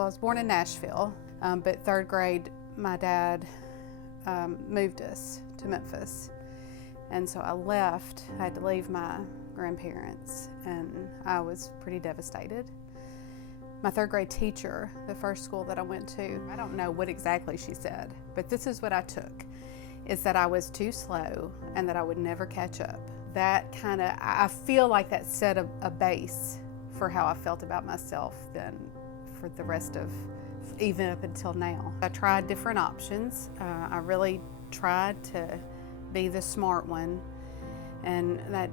I was born in Nashville, but third grade, my dad moved us to Memphis. And so I left. I had to leave my grandparents, and I was pretty devastated. My third grade teacher, the first school that I went to, I don't know what exactly she said, but this is what I took, is that I was too slow and that I would never catch up. That I feel like that set a base for how I felt about myself then for the rest of, even up until now. I tried different options. I really tried to be the smart one, and that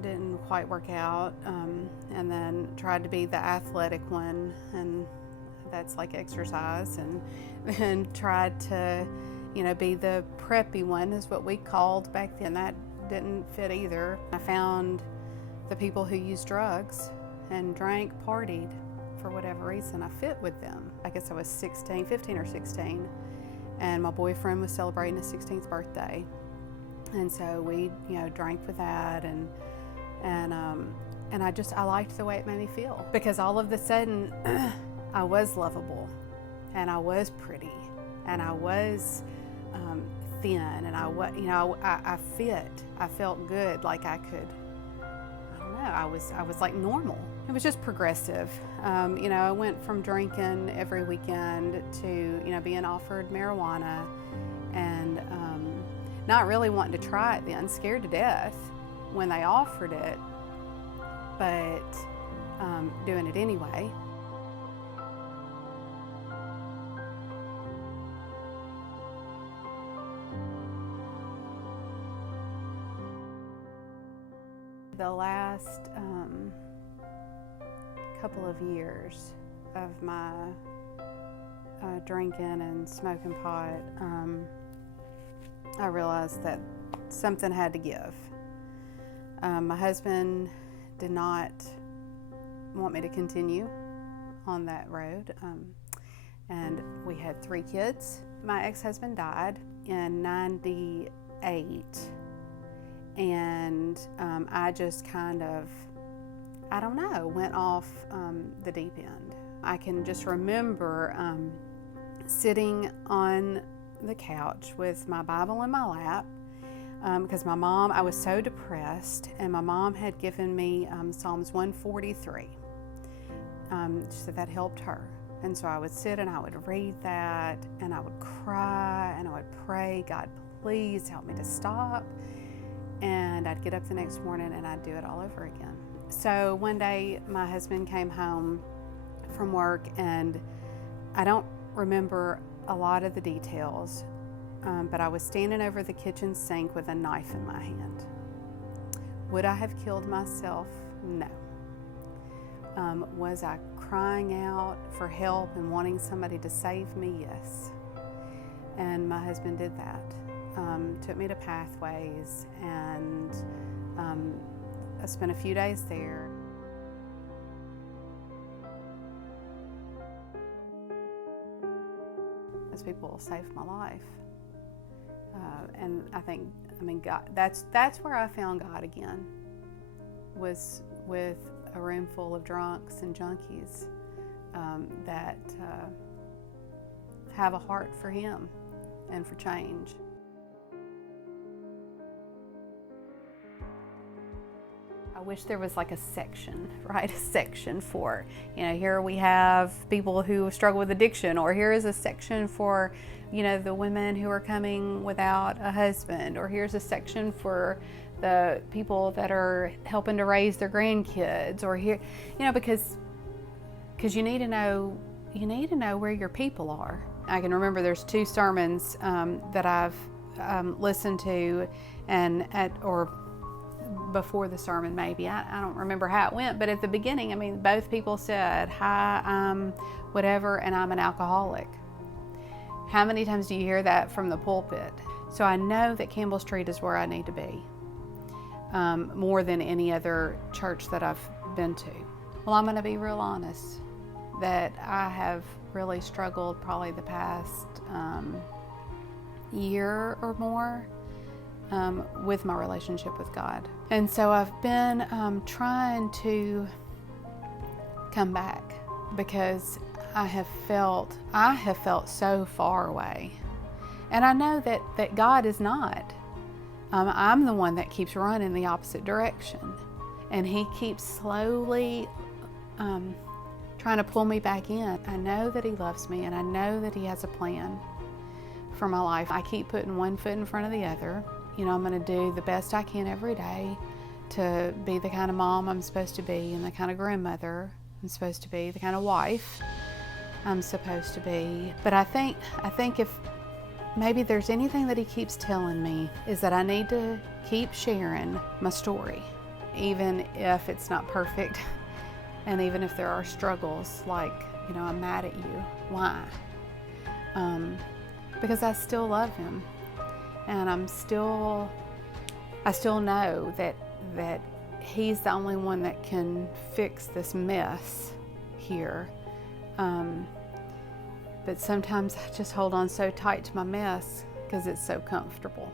didn't quite work out. And then tried to be the athletic one, and that's like exercise, and then tried to, be the preppy one is what we called back then. That didn't fit either. I found the people who used drugs and drank, partied, for whatever reason. I fit with them. I guess I was 15 or 16, and my boyfriend was celebrating his 16th birthday. And so we, drank with that, and I liked the way it made me feel, because all of a sudden I was lovable, and I was pretty, and I was thin, and I fit. I felt good, like I could. I don't know. I was like normal. It was just progressive. I went from drinking every weekend to being offered marijuana, and not really wanting to try it then, scared to death when they offered it, but doing it anyway. The last couple of years of my drinking and smoking pot, I realized that something had to give. My husband did not want me to continue on that road, and we had 3 kids. My ex-husband died in '98, and I just went off the deep end. I can just remember sitting on the couch with my Bible in my lap, because I was so depressed, and my mom had given me Psalms 143. So that helped her. And so I would sit and I would read that, and I would cry, and I would pray, God, please help me to stop. And I'd get up the next morning and I'd do it all over again. So one day my husband came home from work, and I don't remember a lot of the details, but I was standing over the kitchen sink with a knife in my hand. Would I have killed myself? No. Was I crying out for help and wanting somebody to save me? Yes. And my husband did that. Took me to Pathways, and I spent a few days there. Those people saved my life, and God. That's where I found God again. Was with a room full of drunks and junkies that have a heart for Him and for change. I wish there was like a section, right? A section for, here we have people who struggle with addiction, or here is a section for, the women who are coming without a husband, or here's a section for the people that are helping to raise their grandkids, or here, because you need to know where your people are. I can remember there's 2 sermons that I've listened to, or before the sermon maybe. I don't remember how it went, but at the beginning, both people said, hi, I'm whatever, and I'm an alcoholic. How many times do you hear that from the pulpit? So I know that Campbell Street is where I need to be, more than any other church that I've been to. Well, I'm going to be real honest that I have really struggled probably the past year or more with my relationship with God. And so I've been trying to come back, because I have felt so far away. And I know that God is not. I'm the one that keeps running the opposite direction. And He keeps slowly trying to pull me back in. I know that He loves me, and I know that He has a plan for my life. I keep putting one foot in front of the other. You know, I'm going to do the best I can every day to be the kind of mom I'm supposed to be, and the kind of grandmother I'm supposed to be, the kind of wife I'm supposed to be. But I think if maybe there's anything that He keeps telling me, is that I need to keep sharing my story, even if it's not perfect, and even if there are struggles, like, you know, I'm mad at you. Why? Because I still love Him, and I still know that He's the only one that can fix this mess here. But sometimes I just hold on so tight to my mess because it's so comfortable.